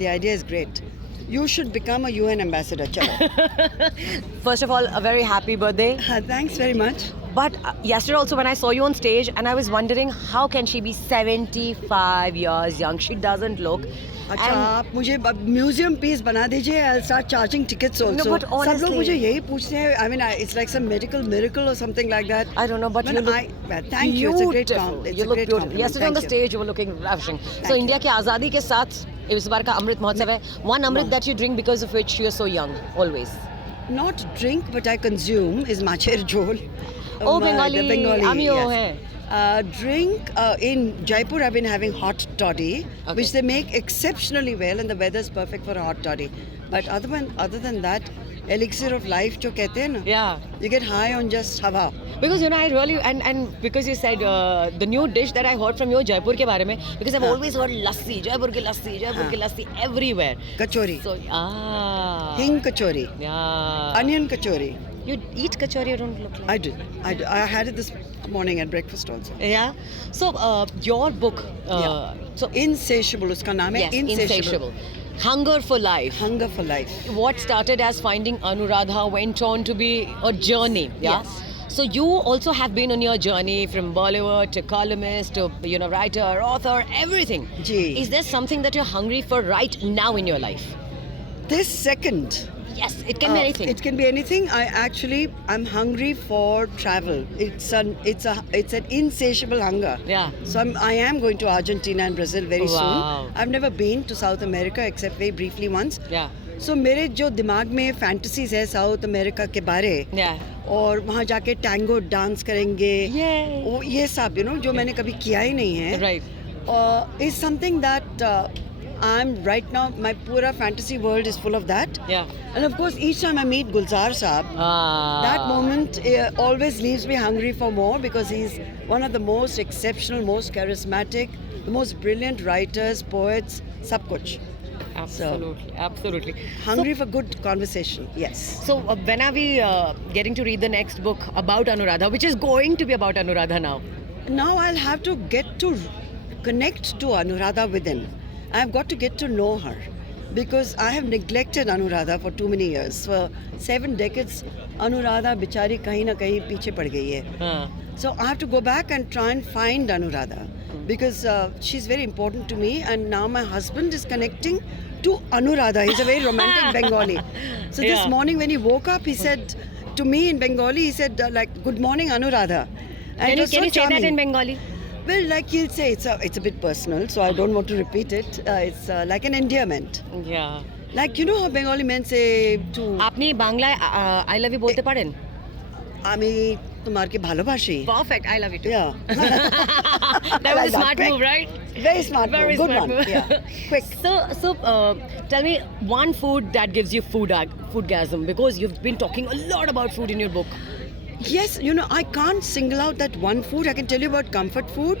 The idea is great. You should become a UN ambassador. Chalo. First of all, a very happy birthday. Thanks very much. But yesterday also when I saw you on stage and I was wondering how can she be 75 years young? She doesn't look. अच्छा And- आप मुझे museum piece बना दीजिए. I'll start charging tickets also. No, but सब लोग honestly- मुझे यही पूछते हैं. I mean, it's like some medical miracle or something like that. I don't know, but you look thank you. It's a great beautiful. compliment. You look beautiful. Yesterday on the stage, you were looking ravishing. So you. India के आज़ादी के साथ इस बार का अमृत महोत्सव है. One Amrit that you drink because of which you're so young, always. Not drink, but I consume is macher jhol. Oh, the Bengali. Bengali. Amiyo yes. hai. Drink in Jaipur. I've been having hot toddy, Okay. which they make exceptionally well, and the weather's perfect for a hot toddy. But other than that, elixir of life, जो कहते हैं ना, Yeah. you get high on just हवा. Because I really and because you said the new dish that I heard from you Jaipur के बारे में, because I've हाँ. always heard lassi, Jaipur की हाँ. lassi everywhere. Kachori, So hing kachori, yeah. onion kachori. You eat kachori, you don't look like. I do. I had it this morning at breakfast also. Yeah. So your book. Yeah. So Insatiable, उसका नाम है. yes, insatiable. Hunger for life. Hunger for life. What started as finding Anuradha went on to be a journey. Yeah. Yes. So you also have been on your journey from Bollywood to columnist to writer, author, everything. Ji. Is there something that you're hungry for right now in your life? This second. Yes, it can be anything. It can be anything. I'm hungry for travel. It's an insatiable hunger. Yeah. So I am going to Argentina and Brazil very Wow. soon. I've never been to South America except very briefly once. Yeah. So मेरे जो दिमाग में fantasies है South America के बारे Yeah. और वहाँ जाके tango डांस करेंगे. Yay. वो ये सब जो मैंने कभी किया ही नहीं है. Right. Is something that I'm right now. My pura fantasy world is full of that. Yeah. And of course, each time I meet Gulzar Saab, that moment always leaves me hungry for more because he's one of the most exceptional, most charismatic, the most brilliant writers, poets, sab kuch. Absolutely. Absolutely. Hungry for good conversation, yes. So when are we getting to read the next book about Anuradha, which is going to be about Anuradha now? Now I'll have to get to connect to Anuradha within. I've got to get to know her because I have neglected Anuradha for too many years. For 7 decades, Anuradha बिचारी कहीं ना कहीं पीछे पड़ गई है. So I have to go back and try and find Anuradha because she's very important to me, and now my husband is connecting to Anuradha. He's a very romantic Bengali. So Yeah. this morning when he woke up, he said to me in Bengali, he said good morning Anuradha. And it was Can so you say that charming. in Bengali? Well, like he'll say, it's a bit personal, so I don't want to repeat it. It's like an endearment. Yeah. Like, you know how Bengali men say to... আপনি বাংলায় I love you বলতে পারেন? আমি তোমারকে ভালোবাসি. Perfect. I love you too. Yeah. That was like a smart that. move, right? Very smart Very move. Good smart one. move. Yeah. Quick. So tell me one food that gives you foodgasm, because you've been talking a lot about food in your book. Yes, I can't single out that one food. I can tell you about comfort food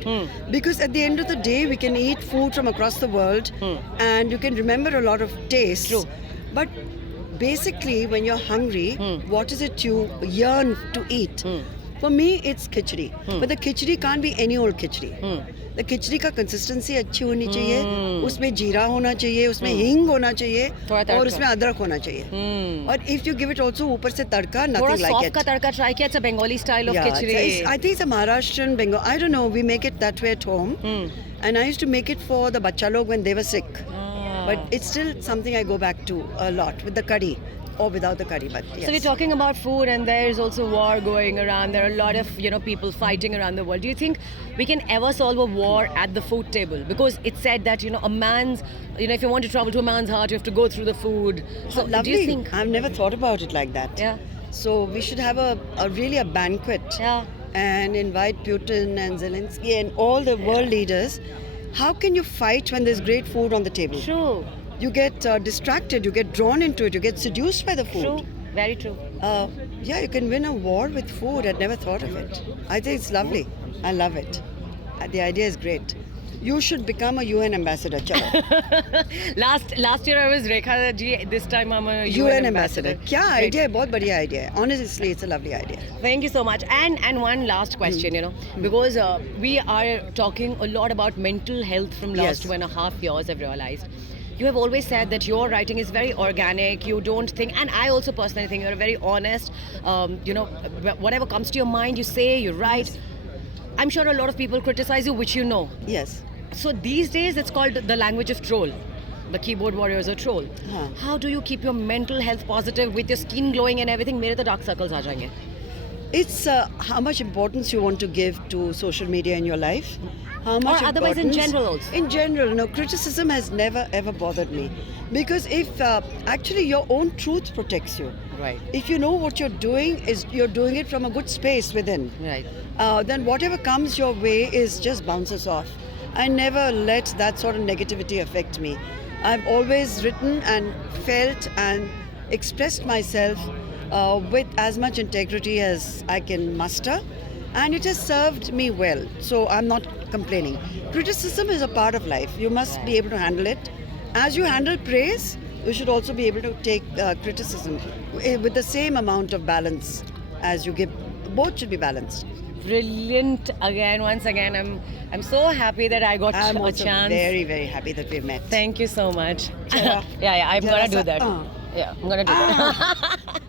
because at the end of the day, we can eat food from across the world and you can remember a lot of tastes. True. But basically, when you're hungry, what is it you yearn to eat? For me, it's khichdi. But the khichdi can't be any old khichdi. The khichdi का consistency अच्छी होनी चाहिए, उसमें जीरा होना चाहिए, उसमें हींग होना चाहिए और उसमें अदरक होना चाहिए. और if you give it also ऊपर से तड़का, थोड़ा nothing like soft it. का तड़का try किया. It's a Bengali style of Yeah, khichdi. I think it's a Maharashtrian Bengal. I don't know. We make it that way at home, and I used to make it for the bacha log when they were sick. But it's still something I go back to a lot with the curry or without the curry. But yes. So we're talking about food, and there's also war going around. There are a lot of people fighting around the world. Do you think we can ever solve a war at the food table? Because it's said that a man's if you want to travel to a man's heart, you have to go through the food. So Lovely. do you think? I've never thought about it like that. Yeah. So we should have a really a banquet Yeah. and invite Putin and Zelensky and all the world leaders. How can you fight when there's great food on the table? True. You get distracted, you get drawn into it, you get seduced by the food. True. Very true. Yeah, you can win a war with food. I'd never thought of it. I think it's lovely. I love it. The idea is great. You should become a UN ambassador. Chalo. Last year I was Rekha ji. This time I'm a UN ambassador. क्या Great. idea है? बहुत बढ़िया idea है. Honestly, it's a lovely idea. Thank you so much. And one last question, because we are talking a lot about mental health from last Yes. 2.5 years, I've realized. you have always said that your writing is very organic. You don't think, and I also personally think you're very honest. Whatever comes to your mind, you say, you write. I'm sure a lot of people criticize you, which you know. Yes. So these days, it's called the language of troll. The keyboard warriors are troll. Huh. How do you keep your mental health positive with your skin glowing and everything? मेरे तो dark circles आ जाएंगे. It's how much importance you want to give to social media in your life. How much Or otherwise in importance- general also. In general, no, criticism has never ever bothered me. Because if actually your own truth protects you. Right. If you know what you're doing, you're doing it from a good space within. Right. Then whatever comes your way is just bounces off. I never let that sort of negativity affect me. I've always written and felt and expressed myself with as much integrity as I can muster, and it has served me well. So I'm not complaining. Criticism is a part of life. You must be able to handle it. As you handle praise, you should also be able to take criticism with the same amount of balance as you give. Both should be balanced. Brilliant again, once again. I'm so happy that I got I'm a also chance. very, very happy that we've met. Thank you so much. Jara- yeah, I'm gonna do Jara that. sa- Yeah, I'm gonna do that.